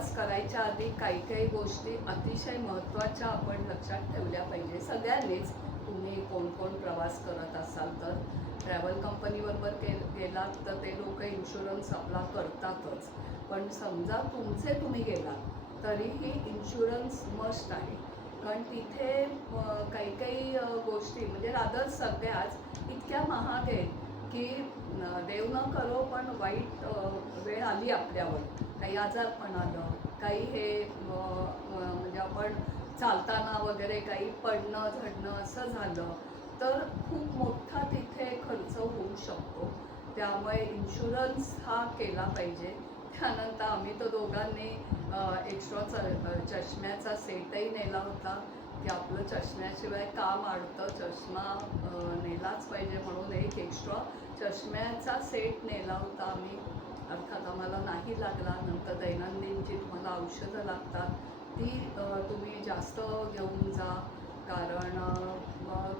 प्रवास करायच्या आधी काही काही गोष्टी अतिशय महत्त्वाच्या आपण लक्षात ठेवल्या पाहिजे सगळ्यांनीच. तुम्ही कोण कोण प्रवास करत असाल तर ट्रॅव्हल कंपनीबरोबर गेलात तर ते लोक इन्शुरन्स आपला करतातच, पण समजा तुम्ही गेलात तरीही इन्शुरन्स मस्ट आहे. कारण तिथे काही काही गोष्टी म्हणजे रादर सगळ्याच इतक्या महाग आहेत की देव न करो पण वाईट वेळ आली आपल्यावर, काही आजारपण आलं, काही हे म्हणजे आपण चालताना वगैरे काही पडणं झडणं असं झालं तर खूप मोठा तिथे खर्च होऊ शकतो. त्यामुळे इन्शुरन्स हा केला पाहिजे. त्यानंतर आम्ही तर दोघांनी एक्स्ट्रा चष्म्याचा सेटही नेला होता की आपलं चष्म्याशिवाय काम अडतं, चष्मा नेलाच पाहिजे म्हणून एक एक्स्ट्रा चष्म्याचा सेट नेला होता आम्ही. अर्थात आम्हाला नाही लागला. नंतर दैनंदिन जी तुम्हाला औषधं लागतात ती तुम्ही जास्त घेऊन जा, कारण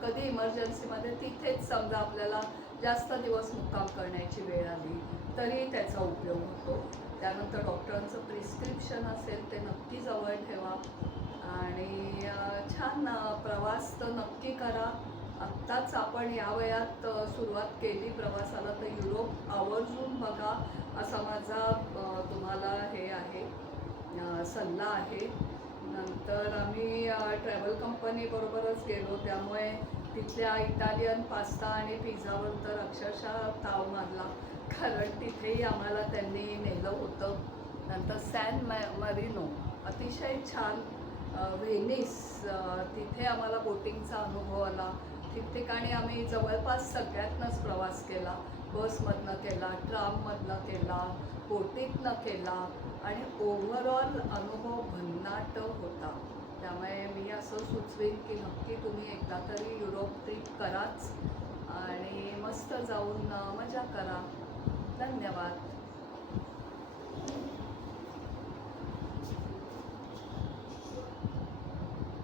कधी इमर्जन्सीमध्ये तिथेच समजा आपल्याला जास्त दिवस मुक्काम करण्याची वेळ आली तरी त्याचा उपयोग होतो. त्यानंतर डॉक्टरांचं प्रिस्क्रिप्शन असेल ते नक्की जवळ ठेवा आणि छान प्रवास तर नक्की करा. आत्ताच आपण या वयात सुरुवात केली प्रवासाला तर युरोप आवर्जून बघा असा माझा तुम्हाला हे आहे सल्ला आहे. नंतर आम्ही ट्रॅव्हल कंपनीबरोबरच गेलो त्यामुळे तिथल्या इटालियन पास्ता आणि पिझ्झावर तर अक्षरशः ताव मारला, कारण तिथेही आम्हाला त्यांनी नेलं होतं. नंतर सॅन मरिनो अतिशय छान, व्हेनिस तिथे आम्हाला बोटिंगचा अनुभव आला. ठिकठिकाणी आम्ही जवळपास सगळ्यातनंच प्रवास केला. बसमधनं केला, ट्राममधनं केला, बोटीतनं केला आणि ओव्हरऑल अनुभव भन्नाट होता. त्यामुळे मी असं सुचवीन की नक्की तुम्ही एकदा तरी युरोप ट्रिप कराच आणि मस्त जाऊन मजा करा. धन्यवाद.